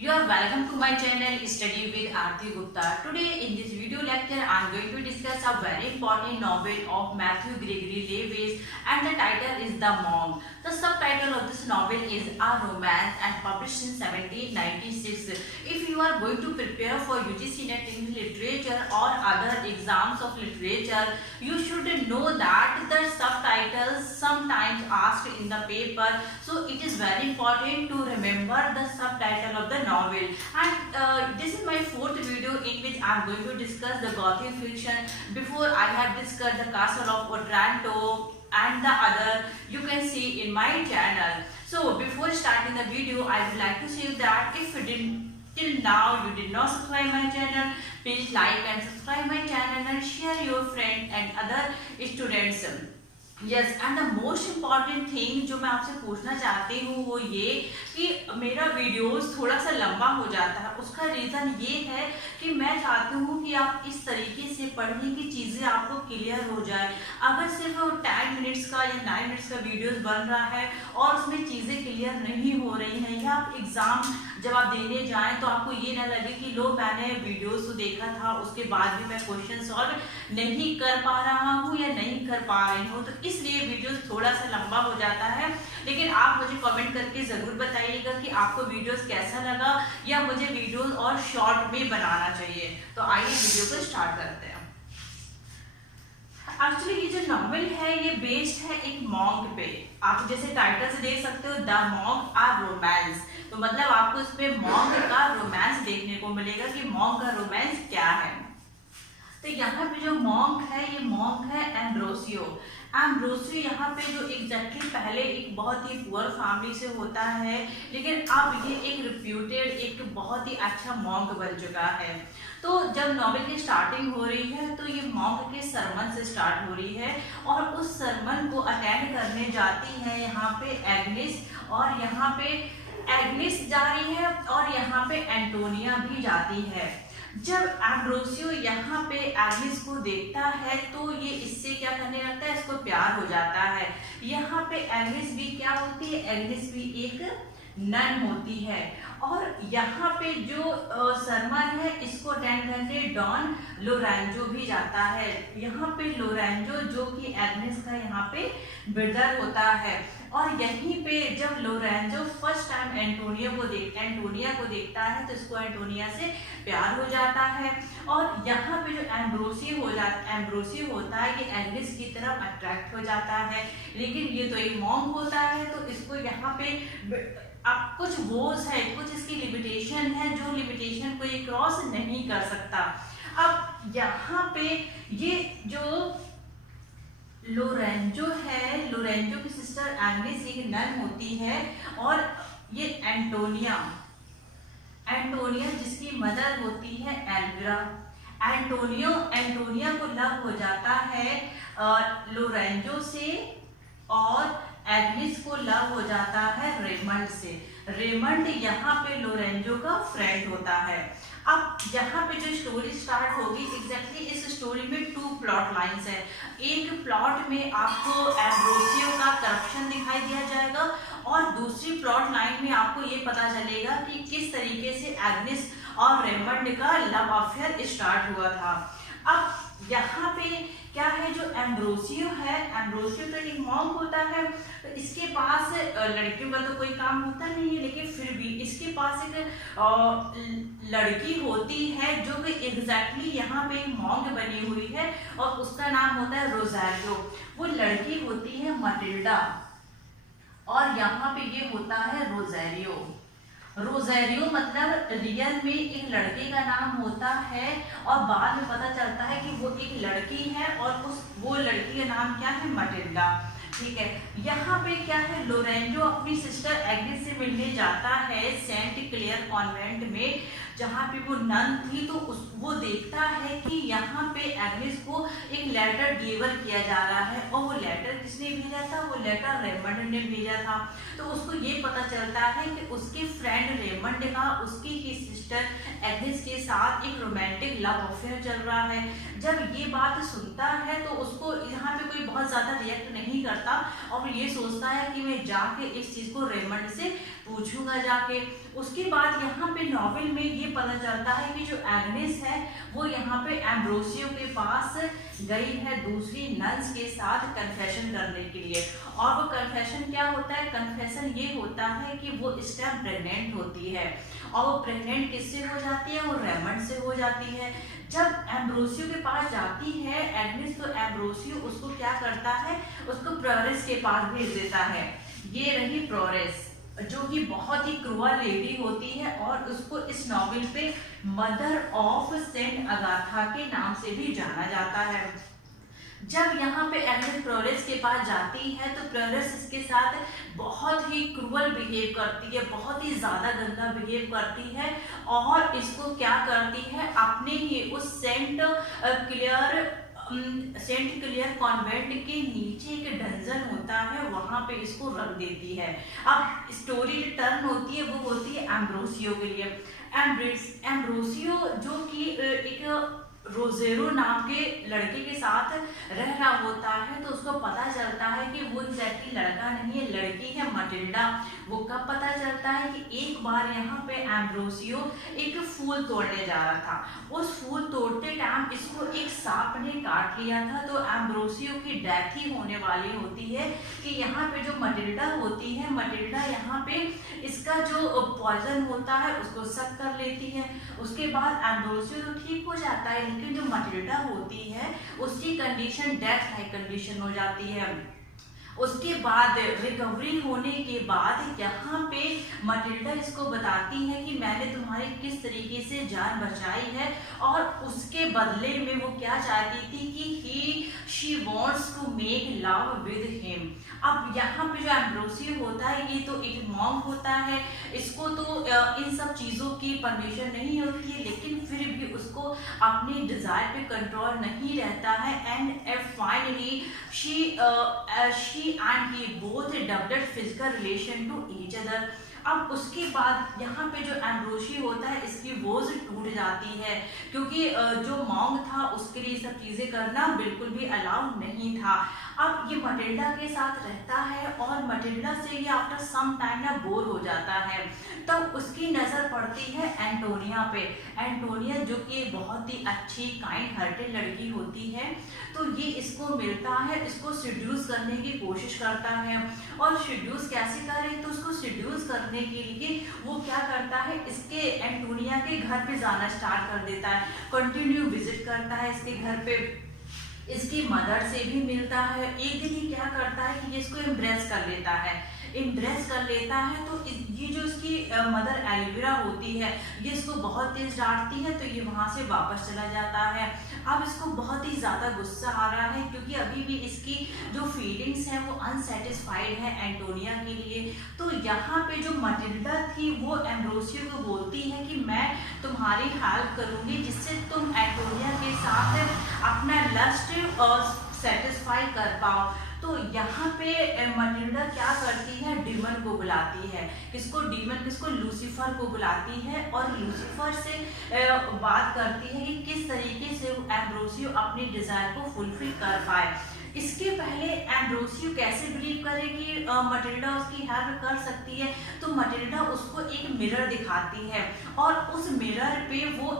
You are welcome to my channel Study with Aarti Gupta. Today in this video lecture I am going to discuss a very important novel of Matthew Gregory Lewis and the title is The Monk. The subtitle of this novel is A Romance and published in 1796. If you are going to prepare for UGC NET English Literature or other exams of literature, you should know that the subtitles sometimes asked in the paper. So it is very important to remember the subtitle of the novel. And this is my fourth video in which I am going to discuss the Gothic fiction. Before I have discussed the Castle of Otranto and the other you can see in my channel. So before starting the video, I would like to say that if you didn't till now you did not subscribe my channel, please like and subscribe my channel and share your friend and other students. Yes and the most important thing जो मैं आपसे पूछना चाहती हूँ वो ये कि मेरा वीडियोस थोड़ा सा लंबा हो जाता है। उसका रीज़न ये है कि मैं चाहती हूँ कि आप इस तरीके से पढ़ने की चीज़ें आपको क्लियर हो जाए। अगर सिर्फ 10 मिनट्स का या 9 मिनट्स का वीडियोस बन रहा है और उसमें चीज़ें क्लियर नहीं हो रही हैं, या आप एग्ज़ाम जब आप देने जाएं तो आपको ये ना लगे कि लो मैंने वीडियोस तो देखा था उसके बाद भी मैं क्वेश्चन सॉल्व नहीं कर पा रहा हूँ या नहीं कर पा रही हूँ, तो इसलिए वीडियो थोड़ा सा लंबा हो जाता है। लेकिन आप मुझे कमेंट करके ज़रूर बताइएगा कि आपको वीडियोस कैसा लगा या मुझे वीडियोस और शॉर्ट में बनाना चाहिए। तो आइए वीडियो को स्टार्ट करते हैं। एक्चुअली ये जो नॉवेल है ये बेस्ड है एक मॉन्क पे। आप जैसे टाइटल से देख सकते हो द मॉन्क आ रोमांस, तो मतलब आपको इसमें मॉन्क का रोमांस देखने को मिलेगा कि मॉन्क का रोमांस क्या है। तो यहाँ पे जो मॉन्क है ये मॉन्क है एम्ब्रोसियो। एम्ब्रोसियो यहाँ पे जो एग्जैक्टली पहले एक बहुत ही पुअर फैमिली से होता है, लेकिन अब ये एक रिप्यूटेड एक बहुत ही अच्छा मॉन्क बन चुका है। तो जब नॉवेल की स्टार्टिंग हो रही है तो ये मॉन्क के सरमन से स्टार्ट हो रही है और उस सरमन को अटेंड करने जाती है यहाँ पे एग्निस, और यहाँ पे एग्निस जा रही है और यहाँ पे एंटोनिया भी जाती है। जब एम्ब्रोसियो यहाँ पे एग्निस को देखता है तो ये इससे क्या करने लगता है, इसको प्यार हो जाता है। यहाँ पे एग्निस भी क्या होती है, एग्निस भी एक नन होती है। और यहाँ पे जो सरमन है इसको अटेंड करने डॉन लोरेंजो भी जाता है। यहाँ पे लोरेंजो जो कि एग्निस का यहाँ पे ब्रदर होता है, और यहीं पे जब लोरेंजो फर्स्ट टाइम एंटोनिया को देखता है तो इसको एंटोनिया से प्यार हो जाता है। और यहाँ पे जो एम्ब्रोसियो होता है ये एग्निस की तरफ अट्रैक्ट हो जाता है, लेकिन ये तो एक मॉन्क होता है तो इसको यहाँ पे अब कुछ वोज है, कुछ इसकी लिमिटेशन है, जो लिमिटेशन को ये क्रॉस नहीं कर सकता। अब यहाँ पे ये जो लोरेंजो है, लोरेंजो की सिस्टर एग्निस एक नन होती है, और ये एंटोनिया जिसकी मदर होती है एल्विरा। एंटोनिया को लव हो जाता है लोरेंजो से, और एग्निस को लव हो जाता है रेमंड से। रेमंड यहाँ पे लोरेंजो का फ्रेंड होता है। अब यहाँ पे जो स्टोरी स्टार्ट होगी एग्जैक्टली इस स्टोरी में 2 प्लॉट लाइंस है। एक प्लॉट में आपको एम्ब्रोसियो का करप्शन दिखाई दिया जाएगा और दूसरी प्लॉट लाइन में आपको ये पता चलेगा कि किस तरीके से एग्निस और रेमंड का लव अफेयर स्टार्ट हुआ था। अब यहाँ पे क्या है, जो एम्ब्रोसियो है, एम्ब्रोसियो तो एक मॉन्क होता है, तो इसके पास लड़कियों का तो कोई काम होता नहीं है, लेकिन फिर भी इसके पास एक लड़की होती है जो कि एग्जैक्टली यहाँ पे एक मॉन्क बनी हुई है और उसका नाम होता है रोज़ारियो। वो लड़की होती है मटिल्डा और यहाँ पे ये होता है रोज़ारियो। रोज़ारियो मतलब रियल में एक लड़के का नाम होता है और बाद में पता चलता है कि वो एक लड़की है और वो लड़की का नाम क्या है, मटिल्डा। ठीक है, यहाँ पे क्या है, लोरेंजो अपनी सिस्टर एग्निस से मिलने जाता है सेंट क्लेयर कॉन्वेंट में, जहाँ पे वो नन थी। तो वो देखता है कि यहाँ पे एग्निस को एक लेटर डिलीवर किया जा रहा है, और वो लेटर किसने भेजा था, वो लेटर रेमंड ने भेजा था। तो उसको ये पता चलता है कि उसके फ्रेंड रेमंड का उसकी ही सिस्टर एग्नेस के साथ एक रोमांटिक लव अफेयर चल रहा है। जब ये बात सुनता है तो उसको यहाँ पे कोई बहुत ज़्यादा रिएक्ट नहीं करता और ये सोचता है कि मैं जाके इस चीज़ को रेमंड से पूछूंगा जाके। उसके बाद यहाँ पे नॉवेल में ये पता चलता है कि जो एग्नेस है वो यहाँ पे एम्ब्रोसियो के पास गई है दूसरी नन्स के साथ कन्फेशन करने के लिए। और वो कन्फेशन क्या होता है? कन्फेशन ये होता है कि वो इस टाइम प्रेग्नेंट होती है और वो प्रेग्नेंट किससे हो जाती है? वो रेमंड से हो जाती है। जब एम्ब्रोसियो के पास जाती है एग्नेस तो एम्ब्रोसियो उसको क्या करता है? उसको प्रोरेस के पास भेज देता है। ये रही प्रोरेस जो कि बहुत ही क्रूअल लेडी होती है और उसको इस नॉवेल पे मदर ऑफ सेंट अगाथा के नाम से भी जाना जाता है। जब यहाँ पे एग्नेस प्रोरेस के पास जाती है तो प्रोरेस इसके साथ बहुत ही क्रूअल बिहेव करती है, बहुत ही ज़्यादा गंदा बिहेव करती है और इसको क्या करती है? अपने ही उस सेंट क्लियर कॉन्वेंट के नीचे एक डंजन होता है, वहां पे इसको रख देती है। अब स्टोरी टर्न होती है वो होती है एम्ब्रोसियो के लिए। एम्ब्रोसियो जो कि एक रोजेरो नाम के लड़के के साथ रह रहा होता है तो उसको पता चलता है कि वो एग्जैक्टली लड़का नहीं है, लड़की है मटिल्डा। वो कब पता चलता है कि एक बार यहाँ पे एम्ब्रोसियो एक फूल तोड़ने जा रहा था। उस फूल तोड़ते टाइम इसको एक सांप ने काट लिया था तो एम्ब्रोसियो की डेथ ही होने वाली होती है कि यहाँ पे जो मटिल्डा होती है, मटिल्डा यहाँ पे इसका जो पॉइजन होता है उसको सक कर लेती है। उसके बाद एम्ब्रोसियो तो ठीक हो जाता है लेकिन जो मटिल्डा होती है उसकी कंडीशन डेथ लाइक कंडीशन हो जाती है। उसके बाद रिकवरी होने के बाद यहाँ पे मटिल्डा इसको बताती है कि मैंने तुम्हारी किस तरीके से जान बचाई है और उसके बदले में वो क्या चाहती थी कि she wants to make love with him. अब यहाँ पे जो एम्ब्रोसियो होता है ये तो एक मॉन्क होता है, इसको तो इन सब चीज़ों की परमिशन नहीं होती है लेकिन फिर भी उसको अपने डिज़ायर पे कंट्रोल नहीं रहता है। And finally she and he both developed physical relation to each other। अब उसके बाद यहाँ पे जो एम्ब्रोसियो होता है इसकी वोज टूट जाती है क्योंकि जो मॉन्क था उसके लिए सब चीज़ें करना बिल्कुल भी अलाउड नहीं था। अब ये मटिल्डा के साथ रहता है और मटिल्डा से ये आफ्टर सम टाइम ना बोर हो जाता है। तब उसकी नज़र पड़ती है एंटोनिया पे। एंटोनिया जो कि बहुत ही अच्छी काइंड हार्टेड लड़की होती है तो ये इसको मिलता है, इसको सिड्यूस करने की कोशिश करता है। और सिड्यूस कैसे करे? तो उसको सिड्यूस करने के लिए वो क्या करता है? इसके एंटोनिया के घर पे जाना स्टार्ट कर देता है, कंटिन्यू विजिट करता है इसके घर पे, इसकी मदर से भी मिलता है। एक दिन ये क्या करता है कि ये इसको इम्प्रेस कर लेता है। तो ये जो इसकी मदर एलोवेरा होती है ये इसको बहुत तेज डांटती है तो ये वहां से वापस चला जाता है। अब इसको बहुत ही ज़्यादा गुस्सा आ रहा है क्योंकि अभी भी इसकी जो फीलिंग्स हैं वो अनसेटिस्फाइड है एंटोनिया के लिए। तो यहाँ पे जो मटिल्डा थी वो एम्ब्रोसियो को बोलती है कि मैं तुम्हारी हेल्प करूँगी जिससे तुम एंटोनिया के साथ अपना लस्ट सेटिस्फाई कर पाओ। तो यहाँ पे मटिल्डा क्या करती है? डीमन को बुलाती है। किसको? लूसीफर को बुलाती है और लूसीफर से बात करती है कि किस तरीके से एम्ब्रोसियो अपनी डिजायर को फुलफिल कर पाए। इसके पहले एम्ब्रोसियो कैसे बिलीव करे कि मटिल्डा उसकी हेल्प कर सकती है? तो मटिल्डा उसको एक मिरर दिखाती है और उस मिरर पे वो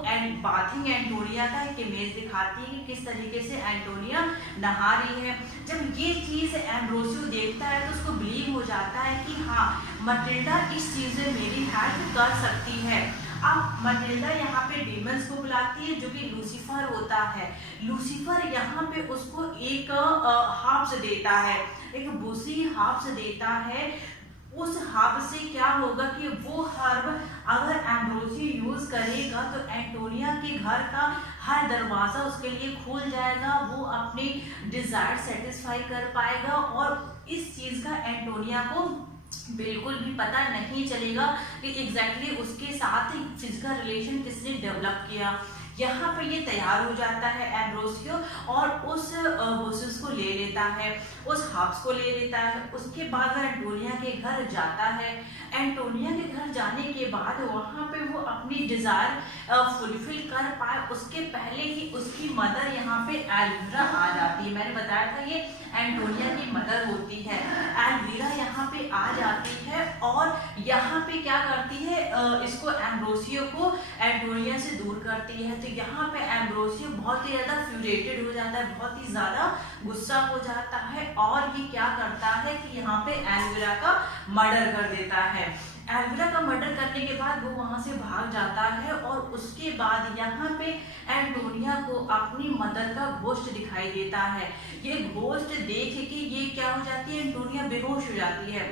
बाथिंग एंटोनिया का एक इमेज दिखाती है कि किस तरीके से एंटोनिया नहा रही है। जब ये चीज़ एम्ब्रोसियो देखता है तो उसको बिलीव हो जाता है कि हाँ मटिल्डा इस चीज़ में मेरी हेल्प कर सकती है। अब मटिल्डा यहाँ पे डीमंस को बुलाती है जो कि लूसीफर होता है। लूसीफर यहाँ पे उसको एक हर्ब्स देता है, एक बूसी हर्ब्स देता है। उस हर्ब से क्या होगा कि वो हर्ब अगर एम्ब्रोसियो यूज करेगा तो एंटोनिया के घर का हर दरवाजा उसके लिए खुल जाएगा, वो अपनी डिजायर सेटिस्फाई कर पाएगा और इस चीज का एंटोनिया को बिल्कुल भी पता नहीं चलेगा कि एग्जैक्टली उसके साथ फिजिकल रिलेशन किसने डेवलप किया। यहाँ पे ये तैयार हो जाता है एम्ब्रोसियो और उस बुसेस को ले लेता है, उस हब्स को ले लेता है। उसके बाद वह एंटोनिया के घर जाता है। एंटोनिया के घर जाने के बाद वहाँ पे वो अपनी डिजायर फुलफिल कर पाए उसके पहले ही उसकी मदर यहाँ पे एल्वीरा आ जाती है। मैंने बताया था ये एंटोनिया की मदर होती है। एल्वीरा यहाँ पे आ जाती है और यहाँ पे क्या करती है, इसको एम्ब्रोसियो को एंटोनिया से दूर करती है। तो यहाँ पे एम्ब्रोसियो बहुत ही ज्यादा फ्यूरेटेड हो जाता है, बहुत ही ज्यादा गुस्सा हो जाता है और ये क्या करता है कि यहाँ पे एल्वीरा का मर्डर कर देता है। एल्वीरा का मर्डर करने के बाद वो वहां से भाग जाता है और उसके बाद यहाँ पे एंटोनिया को अपनी मदर का घोस्ट दिखाई देता है। ये घोस्ट देख के ये क्या हो जाती है, एंटोनिया बेहोश हो जाती है।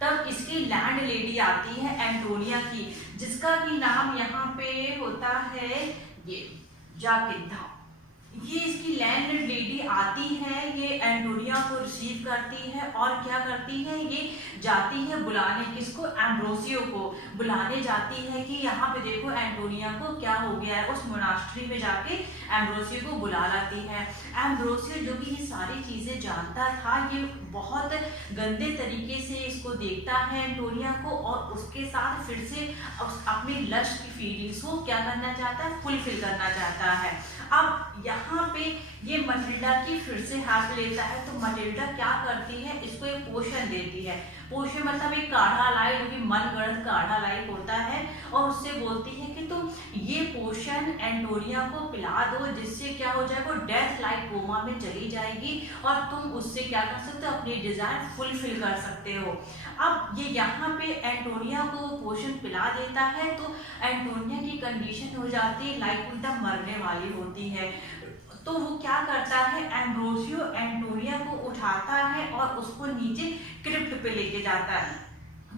तब इसकी लैंड लेडी आती है एंटोनिया की, जिसका की नाम यहाँ पे होता है ये जाकिंथा। ये इसकी लैंड लेडी आती है, ये एंटोनिया को रिसीव करती है और क्या करती है, ये जाती है बुलाने, किसको, एम्ब्रोसियो को बुलाने जाती है कि यहाँ पे देखो एंटोनिया को क्या हो गया है। उस मोनास्ट्री में जाके एम्ब्रोसियो को बुला लाती है। एम्ब्रोसियो जो कि ये सारी चीजें जानता था, ये बहुत गंदे तरीके से इसको देखता है एंटोनिया को और उसके साथ फिर से अपनी लस्ट की फीलिंग्स को क्या करना चाहता है, फुलफिल करना चाहता है। अब यहाँ पे ये मटिल्डा की फिर से हेल्प लेता है। तो मटिल्डा क्या करती है, इसको एक पोशन देती है। पोशन मतलब एक काढ़ा लाई, जो कि मनगढ़ंत काढ़ा लाई होता है, और उससे बोलती है कि तुम ये पोशन एंटोनिया को पिला दो, जिससे क्या हो जाए, वो डेथ लाइक कोमा में चली जाएगी और तुम उससे क्या कर सकते हो, अपनी डिजायर फुलफिल कर सकते हो। अब ये यहाँ पे एंटोनिया को पोशन पिला देता है तो एंटोनिया की कंडीशन हो जाती है लाइक एकदम मरने वाली होती है। तो वो क्या करता है, एम्ब्रोसियो एंटोनिया को उठाता है और उसको नीचे क्रिप्ट पे लेके जाता है।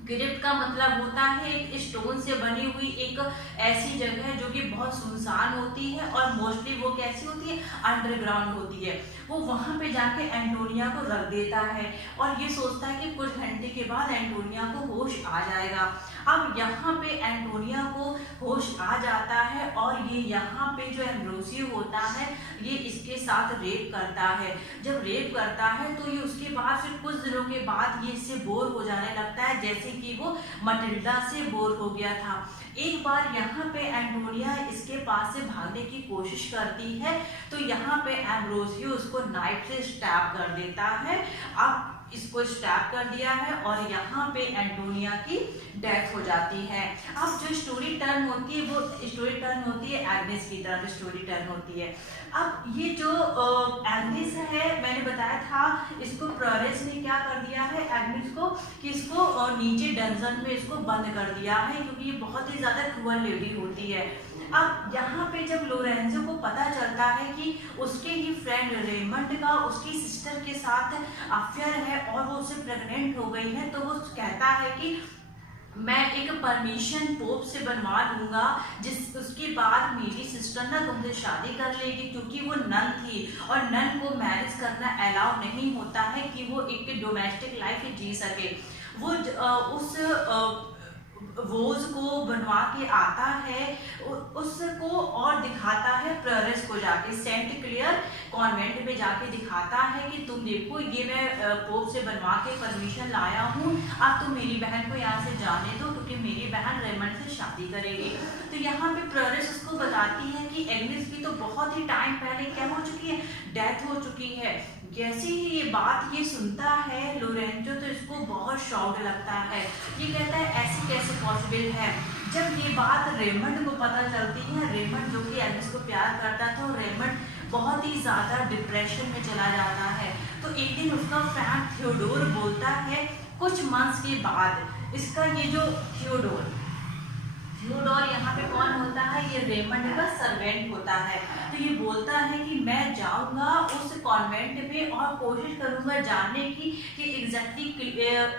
क्रिप्ट का मतलब होता है एक स्टोन से बनी हुई एक ऐसी जगह जो कि बहुत सुनसान होती है और मोस्टली वो कैसी होती है, अंडरग्राउंड होती है। वो वहां पे जाके एंटोनिया को रख देता है और ये सोचता है कि कुछ घंटे के बाद एंटोनिया को होश आ जाएगा। अब यहाँ पे एंटोनिया को होश आ जाता है और ये यहाँ पे जो एम्ब्रोसियो होता है ये इसके साथ रेप करता है। जब रेप करता है तो ये उसके बाद फिर कुछ दिनों के बाद ये इससे बोर हो जाने लगता है, जैसे कि वो मटिल्डा से बोर हो गया था। एक बार यहाँ पे एंटोनिया इसके पास से भागने की कोशिश करती है तो यहाँ पे एम्ब्रोसियो उसको नाइफ से स्टैब कर देता है। अब इसको स्टैब कर दिया है और यहाँ पे एंटोनिया की डेथ हो जाती है। अब जो स्टोरी टर्न होती है वो स्टोरी टर्न होती है एग्नेस की तरफ स्टोरी टर्न होती है। अब ये जो एग्नेस है, मैंने बताया था इसको प्रोरेस ने क्या कर दिया है एग्नेस को, कि इसको नीचे डंजन में इसको बंद कर दिया है, क्योंकि ये बहुत ही ज्यादा क्रूअल लेडी होती है। अब यहाँ पे जब लोरेंजो को पता चलता है कि उसके ही फ्रेंड रेमंड का उसकी सिस्टर के साथ अफेयर है और वो उससे प्रेग्नेंट हो गई है, तो वो कहता है कि मैं एक परमिशन पोप से बनवा लूंगा, जिस उसके बाद मेरी सिस्टर ना तुमसे शादी कर लेगी, क्योंकि वो नन थी और नन को मैरिज करना अलाउ नहीं होता है कि वो एक डोमेस्टिक लाइफ जी सके। वो उस वोज को बनवा के आता है, उसको और दिखाता है प्रेरेस को जाके सेंट क्लियर कॉन्वेंट में जाके दिखाता है कि तुम देखो ये मैं पोप से बनवा के परमिशन लाया हूँ, अब तुम मेरी बहन को यहाँ से जाने दो क्योंकि मेरी बहन रेमंड से शादी करेगी। तो यहाँ पे प्रेरेस उसको बताती है कि एग्नेस की तो बहुत ही टाइम पहले क्या हो चुकी है, डेथ हो चुकी है। जैसे ही ये बात ये सुनता है लोरेंजो तो इसको बहुत शॉक लगता है। ये कहता है ऐसे कैसे पॉसिबल है। जब ये बात रेमंड को पता चलती है, रेमंड जो कि एग्नेस को प्यार करता था, रेमंड बहुत ही ज्यादा डिप्रेशन में चला जाता है। तो एक दिन उसका फ्रेंड थियोडोर बोलता है, कुछ मंथ्स के बाद इसका ये जो थियोडोर यहाँ पे कौन होता है, ये रेमंड का सर्वेंट होता है। तो ये बोलता है कि मैं जाऊंगा उस कॉन्वेंट में और कोशिश करूंगा जानने की कि एग्जैक्टली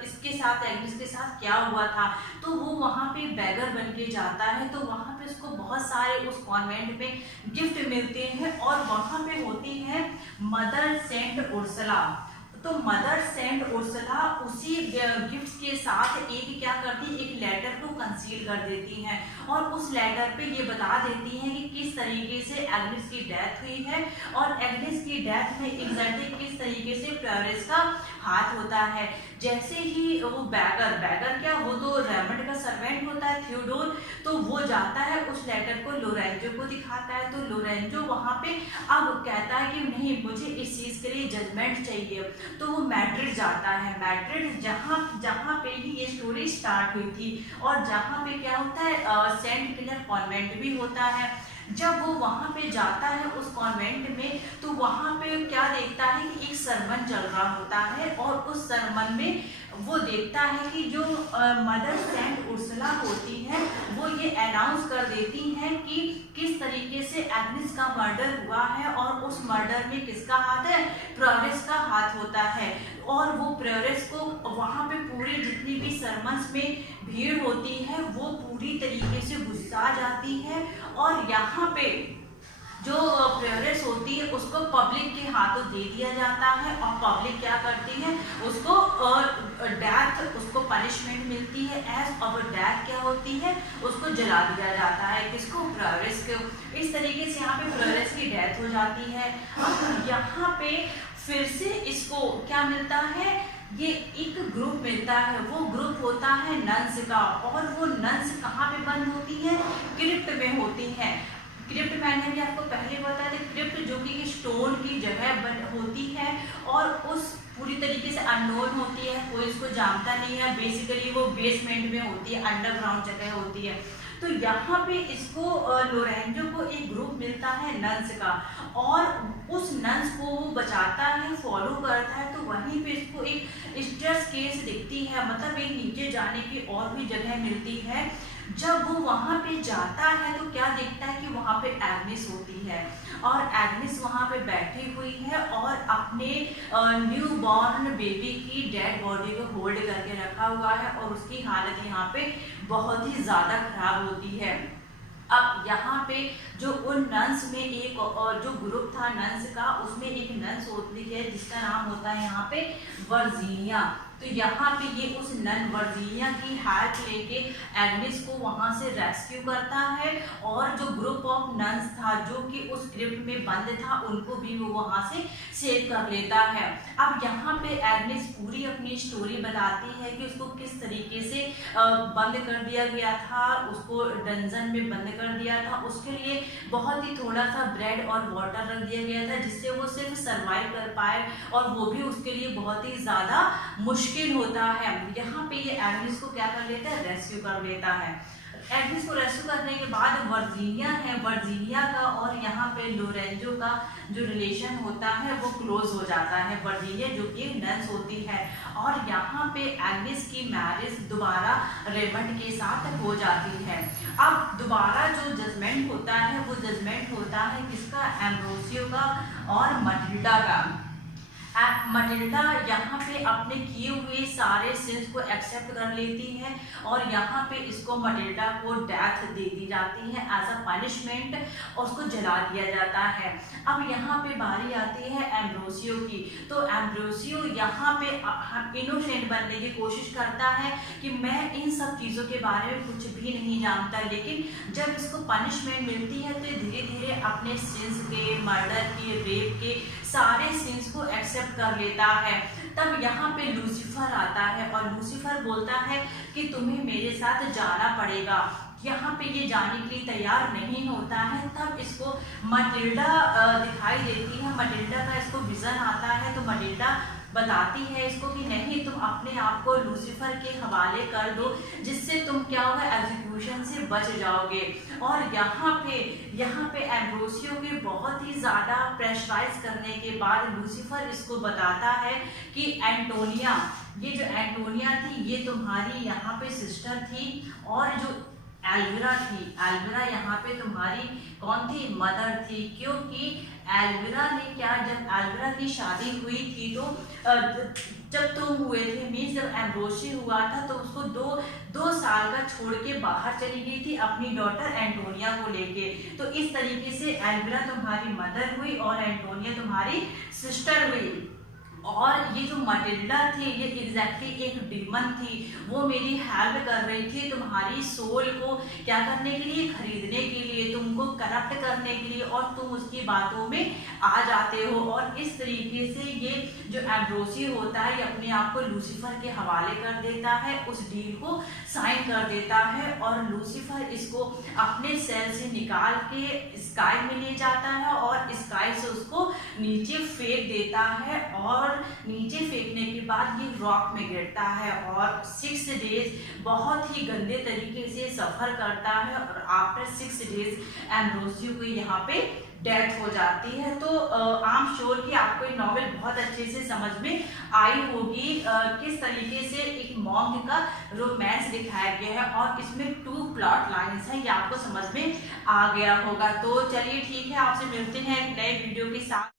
इसके साथ एग्नेस के साथ क्या हुआ था। तो वो वहाँ पे बैगर बन के जाता है, तो वहाँ पे उसको बहुत सारे उस कॉन्वेंट में गिफ्ट मिलते हैं और वहाँ पे होती है मदर सेंट उर्सुला। तो मदर सेंट उर्सुला उसी गिफ्ट के साथ एक क्या करती है, एक लेटर को कंसील कर देती हैं और उस लेटर पे ये बता देती हैं कि किस तरीके से एग्नेस की डेथ हुई है और एग्नेस की डेथ में एग्जैक्टली किस तरीके से प्योरेस का हाथ होता है। जैसे ही वो बैगर क्या, वो तो रेमंड का सर्वेंट होता है थियोडोर, तो वो जाता है उस लेटर को लोरेंजो को दिखाता है। तो लोरेंजो वहां पे अब कहता है कि नहीं, मुझे इस चीज के लिए जजमेंट चाहिए। तो वो मैड्रिड जाता है, मैड्रिड जहाँ पे ही ये स्टोरी स्टार्ट हुई थी और जहाँ पे क्या होता है सेंट क्लेयर कॉन्वेंट भी होता है। जब वो वहां पे जाता है उस कॉन्वेंट में, तो वहां पे क्या देखता है कि एक सरमन चल रहा होता है और उस सरमन में वो देखता है कि जो मदर सेंट उर्सुला होती है वो ये अनाउंस कर देती हैं कि किस तरीके से एग्नेस का मर्डर हुआ है और उस मर्डर में किसका हाथ है, प्योरेस का हाथ होता है। और वो प्योरेस को वहां पे पूरी जितनी भी सरमन्स में भीड़ होती है वो पूरी तरीके से गुस्सा जाती है और यहाँ पे जो प्योरेस होती है उसको पब्लिक के हाथों दे दिया जाता है और पब्लिक क्या करती है, उसको डेथ, उसको पनिशमेंट मिलती है एज और डेथ क्या होती है, उसको जला दिया जाता है। किसको, प्योरेस को। इस तरीके से यहाँ पे प्योरेस की डेथ हो जाती है। अब यहाँ पे फिर से इसको क्या मिलता है, ये एक ग्रुप मिलता है, वो ग्रुप होता है नन्स का और वो नन्स कहाँ पे बंद होती है, क्रिप्ट में होती है। क्रिप्ट मैंने भी आपको पहले बताया था, क्रिप्ट जो कि स्टोन की जगह होती है और उस पूरी तरीके से अननोन होती है, कोई इसको जानता नहीं है। बेसिकली वो बेसमेंट में होती है, अंडरग्राउंड जगह होती है। तो यहाँ पे इसको लोरेंजो को एक ग्रुप मिलता है नन्स का और उस नन्स को वो बचाता है, फॉलो करता है। तो वहीं पे इसको एक स्ट्रेस केस दिखती है, मतलब एक नीचे जाने की और भी जगह मिलती है। जब वो वहां पे जाता है तो क्या देखता है कि वहां पे एग्नेस होती है और एग्नेस वहां पे बैठी हुई है और अपने न्यू बॉर्न बेबी की डेड बॉडी को होल्ड करके रखा हुआ है और उसकी हालत यहाँ पे बहुत ही ज्यादा खराब होती है। अब यहाँ पे जो उन नन्स में एक और जो ग्रुप था नन्स का, उसमें एक नन्स होती है जिसका नाम होता है यहाँ पे वर्जीनिया। तो यहाँ पे ये उस नन वर्जीनिया की हेल्प लेके एग्नेस को वहां से रेस्क्यू करता है और जो ग्रुप ऑफ नन्स था जो कि उस क्रिप्ट में बंद था उनको भी वो वहां से सेव कर लेता है। अब यहाँ पे एग्नेस पूरी अपनी स्टोरी बताती है कि उसको किस तरीके से बंद कर दिया गया था, उसको डंजन में बंद कर दिया था। उसके लिए बहुत ही थोड़ा सा ब्रेड और वाटर रख दिया गया था जिससे वो सिर्फ सर्वाइव कर पाए और वो भी उसके लिए बहुत ही ज्यादा मुश्किल होता है। यहाँ पे ये एग्नेस को क्या कर लेता है, रेस्क्यू कर लेता है। एग्नेस को रेस्क्यू करने के बाद वर्जीनिया है, वर्जीनिया का और यहाँ पे लोरेंजो का जो रिलेशन होता है वो क्लोज हो जाता है। वर्जीनिया जो कि नन्स होती है और यहाँ पे एग्नेस की मैरिज दोबारा रेमंड के साथ हो जाती है। अब दोबारा जो जजमेंट होता है वो जजमेंट होता है किसका, एम्ब्रोसियो का और मटिल्डा का। मटिल्डा यहाँ पे अपने किए हुए सारे सिंस को एक्सेप्ट कर लेती है और यहाँ पे इसको मटिल्डा को डेथ दे दी जाती है एज अ पनिशमेंट और उसको जला दिया जाता है। अब यहाँ पे बारी आती है एम्ब्रोसियो की। तो एम्ब्रोसियो यहाँ पे इनोसेंट बनने की कोशिश करता है कि मैं इन सब चीज़ों के बारे में कुछ भी नहीं जानता, लेकिन जब इसको पनिशमेंट मिलती है तो धीरे धीरे अपने सिंस के, मर्डर के, रेप के सारे सिंस को एक्सेप्ट कर लेता है। तब यहाँ पे लूसीफर आता है और लूसीफर बोलता है कि तुम्हें मेरे साथ जाना पड़ेगा। यहाँ पे ये जाने के लिए तैयार नहीं होता है। तब इसको मटिल्डा दिखाई देती है, मटिल्डा का इसको विजन आता है। तो मटिल्डा बताती है इसको कि नहीं, तुम अपने आप को लूसीफर के हवाले कर दो जिससे तुम क्या होगा, एग्जीक्यूशन से बच जाओगे। और यहाँ पे एम्ब्रोसियो के बहुत ही ज़्यादा प्रेशराइज करने के बाद लूसीफर इसको बताता है कि एंटोनिया, ये जो एंटोनिया थी ये तुम्हारी यहाँ पे सिस्टर थी और जो एल्विरा थी, एल्विरा यहाँ पे तुम्हारी कौन थी, मदर थी। क्योंकि एल्विरा ने क्या, जब एल्विरा की शादी हुई थी तो जब तुम हुए थे, मीन्स जब एम्ब्रोसियो हुआ था तो उसको दो साल का छोड़ के बाहर चली गई थी अपनी डॉटर एंटोनिया को लेके। तो इस तरीके से एल्विरा तुम्हारी मदर हुई और एंटोनिया तुम्हारी सिस्टर हुई। और ये जो मटिल्डा थी ये एग्जैक्टली एक डीमन थी, वो मेरी हेल्प कर रही थी तुम्हारी सोल को क्या करने के लिए, खरीदने के लिए, तुमको करप्ट करने के लिए, और तुम उसकी बातों में आ जाते हो। और इस तरीके से ये जो एम्ब्रोसी होता है ये अपने आप को लूसीफर के हवाले कर देता है, उस डील को साइन कर देता है, और लूसीफर इसको अपने सेल से निकाल के स्काई में ले जाता है और स्काई से उसको नीचे फेंक देता है, और नीचे फेंकने के बाद ये रॉक में गिरता है और 6 डेज बहुत ही गंदे तरीके से सफर करता है, और आफ्टर 6 डेज एम्ब्रोसियो को यहाँ पे डेथ हो जाती है। तो आई एम श्योर कि आपको ये नॉवेल बहुत अच्छे से समझ में आई होगी, किस तरीके से एक मॉन्क का रोमांस दिखाया गया है, और इसमें 2 प्लॉट लाइन्स हैं, ये आपको समझ में आ गया होगा। तो चलिए ठीक है, आपसे मिलते हैं एक नए वीडियो के साथ।